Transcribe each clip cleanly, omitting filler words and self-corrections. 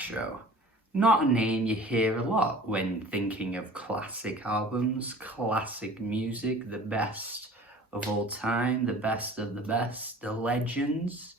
Basho. Not a name you hear a lot when thinking of classic albums, classic music, the best of all time, the best of the best, the legends.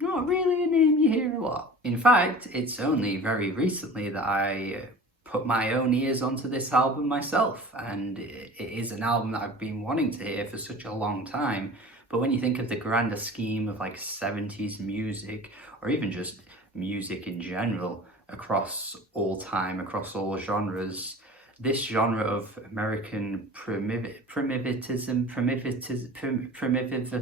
Not really a name you hear a lot. In fact, it's only very recently that I put my own ears onto this album myself, and it is an album that I've been wanting to hear for such a long time. But when you think of the grander scheme of like 70s music, or even just music in general, across all time, across all genres, this genre of American primitivism,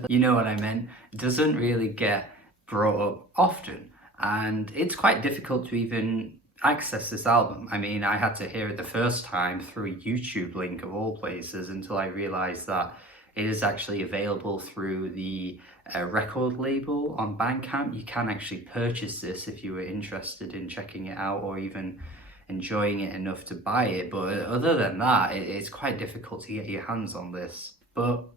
you know what I meant, doesn't really get brought up often. And it's quite difficult to even access this album. I mean, I had to hear it the first time through a YouTube link of all places until I realized that it is actually available through the record label on Bandcamp. You can actually purchase this if you were interested in checking it out or even enjoying it enough to buy it. But other than that, it's quite difficult to get your hands on this. But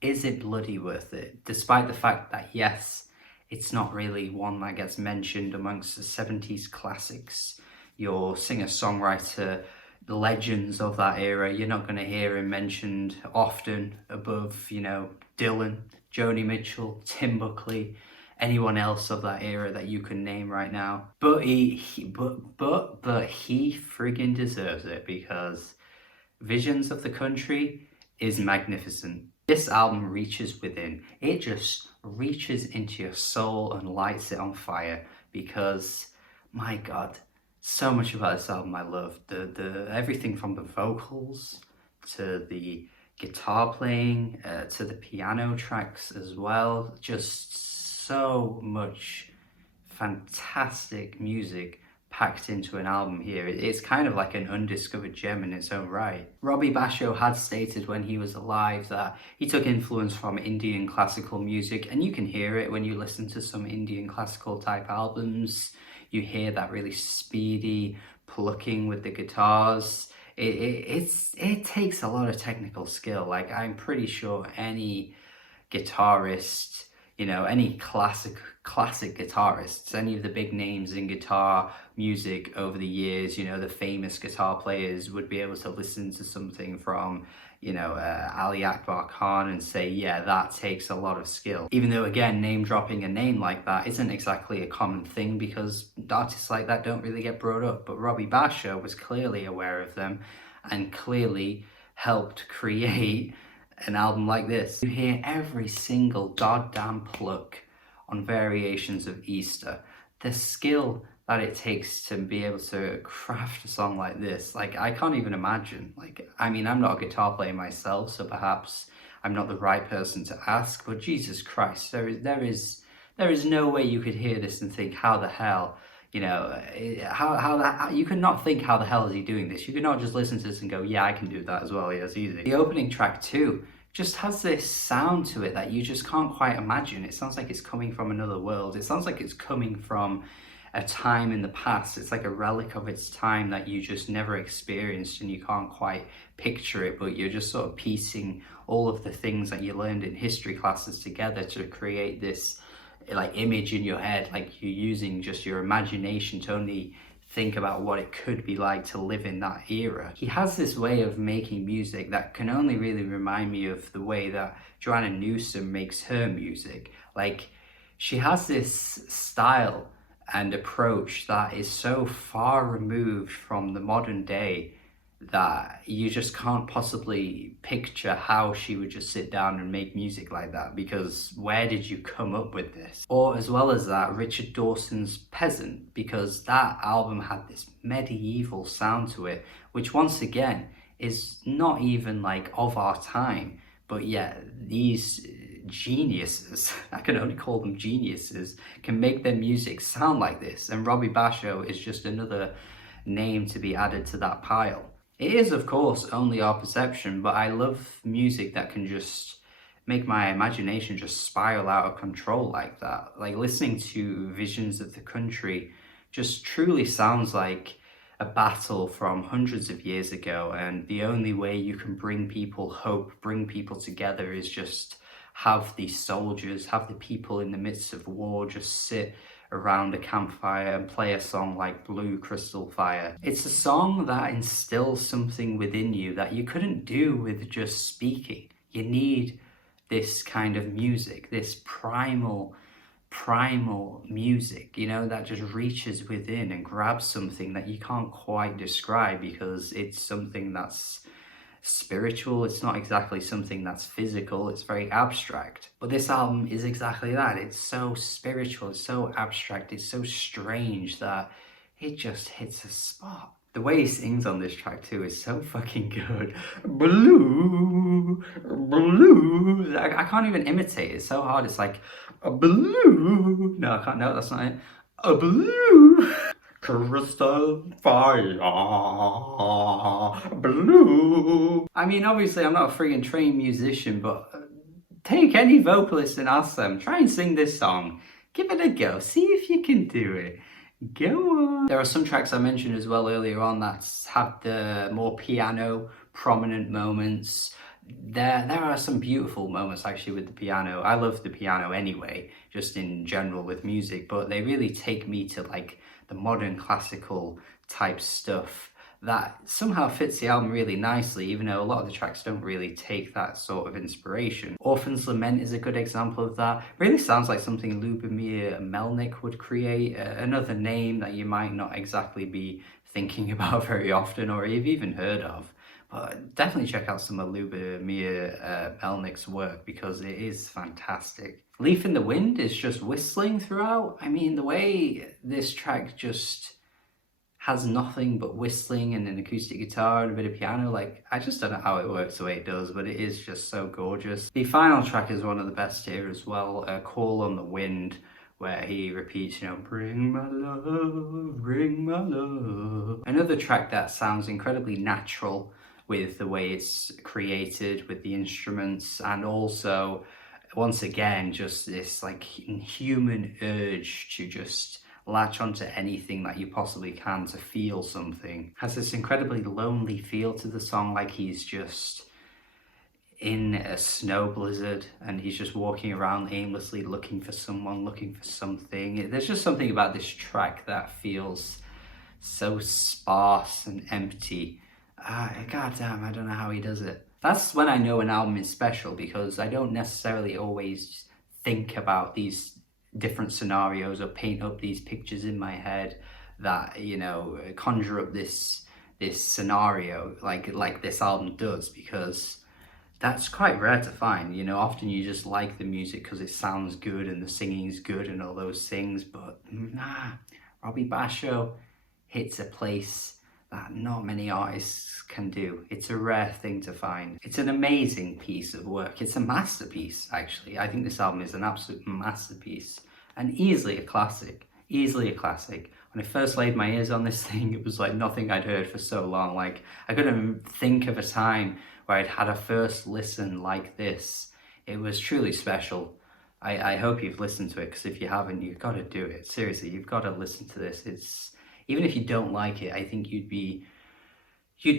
is it bloody worth it? Despite the fact that, yes, it's not really one that gets mentioned amongst the 70s classics. Your singer-songwriter legends of that era, you're not going to hear him mentioned often above, you know, Dylan, Joni Mitchell, Tim Buckley, anyone else of that era that you can name right now. But he friggin' deserves it, because Visions of the Country is magnificent. This album reaches within. It just reaches into your soul and lights it on fire, because, my God, so much about this album I love. The everything from the vocals to the guitar playing to the piano tracks as well. Just so much fantastic music packed into an album here. It's kind of like an undiscovered gem in its own right. Robbie Basho had stated when he was alive that he took influence from Indian classical music, and you can hear it when you listen to some Indian classical type albums. You hear that really speedy plucking with the guitars. It takes a lot of technical skill. Like, I'm pretty sure any guitarist, you know, any classic guitarists, any of the big names in guitar music over the years, you know, the famous guitar players, would be able to listen to something from, you know, Ali Akbar Khan and say, yeah, that takes a lot of skill. Even though, again, name dropping a name like that isn't exactly a common thing, because artists like that don't really get brought up. But Robbie Basho was clearly aware of them and clearly helped create an album like this. You hear every single goddamn pluck on variations of Easter. The skill that it takes to be able to craft a song like this, like, I can't even imagine. Like, I mean, I'm not a guitar player myself, so perhaps I'm not the right person to ask, but Jesus Christ, there is no way you could hear this and think, how the hell, you know, how you could not think, how the hell is he doing this? You could not just listen to this and go, yeah, I can do that as well, yeah, it's easy. The opening track too just has this sound to it that you just can't quite imagine. It sounds like it's coming from another world. It sounds like it's coming from a time in the past. It's like a relic of its time that you just never experienced, and you can't quite picture it, but you're just sort of piecing all of the things that you learned in history classes together to create this like image in your head. Like, you're using just your imagination to only think about what it could be like to live in that era. He has this way of making music that can only really remind me of the way that Joanna Newsom makes her music. Like, she has this style and approach that is so far removed from the modern day that you just can't possibly picture how she would just sit down and make music like that, because where did you come up with this? Or, as well as that, Richard Dawson's Peasant, because that album had this medieval sound to it, which once again is not even like of our time, but yet these geniuses, I can only call them geniuses, can make their music sound like this. And Robbie Basho is just another name to be added to that pile. It is, of course, only our perception, but I love music that can just make my imagination just spiral out of control like that. Like, listening to Visions of the Country just truly sounds like a battle from hundreds of years ago, and the only way you can bring people hope, bring people together, is just have these soldiers, have the people in the midst of war just sit around a campfire and play a song like Blue Crystal Fire. It's a song that instills something within you that you couldn't do with just speaking. You need this kind of music, this primal music, you know, that just reaches within and grabs something that you can't quite describe because it's something that's spiritual. It's not exactly something that's physical, it's very abstract. But this album is exactly that. It's so spiritual, it's so abstract, it's so strange that it just hits a spot. The way he sings on this track too is so fucking good. Blue, blue. I can't even imitate it. It's so hard. It's like a blue. No, I can't. No, that's not it. A blue. Crystal fire, blue. I mean, obviously, I'm not a friggin' trained musician, but take any vocalist and ask them, try and sing this song. Give it a go. See if you can do it. Go on. There are some tracks I mentioned as well earlier on that have the more piano prominent moments. There are some beautiful moments actually with the piano. I love the piano anyway, just in general with music, but they really take me to like the modern classical type stuff that somehow fits the album really nicely, even though a lot of the tracks don't really take that sort of inspiration. Orphan's Lament is a good example of that. Really sounds like something Lubomir Melnik would create, another name that you might not exactly be thinking about very often or you've even heard of. But definitely check out some of Lubomir Melnik's work because it is fantastic. Leaf in the Wind is just whistling throughout. I mean, the way this track just has nothing but whistling and an acoustic guitar and a bit of piano, like, I just don't know how it works the way it does, but it is just so gorgeous. The final track is one of the best here as well, Call on the Wind, where he repeats, you know, bring my love, bring my love. Another track that sounds incredibly natural with the way it's created, with the instruments, and also, once again, just this like human urge to just latch onto anything that you possibly can to feel something. Has this incredibly lonely feel to the song, like he's just in a snow blizzard and he's just walking around aimlessly looking for someone, looking for something. There's just something about this track that feels so sparse and empty. God damn, I don't know how he does it. That's when I know an album is special, because I don't necessarily always think about these different scenarios or paint up these pictures in my head that, you know, conjure up this scenario like this album does, because that's quite rare to find. You know, often you just like the music because it sounds good and the singing is good and all those things, but nah, Robbie Basho hits a place that not many artists can do. It's a rare thing to find. It's an amazing piece of work. It's a masterpiece, actually. I think this album is an absolute masterpiece and easily a classic. Easily a classic. When I first laid my ears on this thing, it was like nothing I'd heard for so long. Like, I couldn't think of a time where I'd had a first listen like this. It was truly special. I hope you've listened to it, because if you haven't, you've got to do it. Seriously, you've got to listen to this. It's, even if you don't like it, I think you'd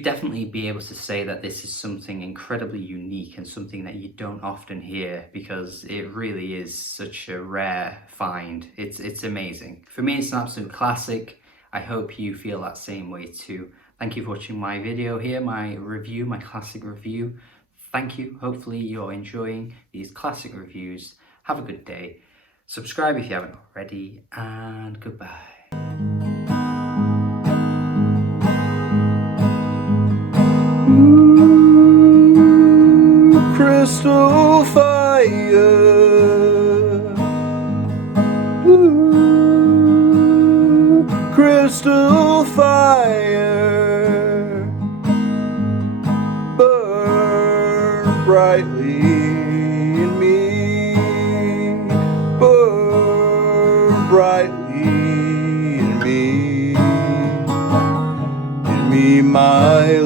definitely be able to say that this is something incredibly unique and something that you don't often hear, because it really is such a rare find. It's amazing. For me, it's an absolute classic. I hope you feel that same way too. Thank you for watching my video here, my review, my classic review. Thank you. Hopefully you're enjoying these classic reviews. Have a good day. Subscribe if you haven't already, and goodbye. Crystal fire, ooh, crystal fire, burn brightly in me, burn brightly in me, my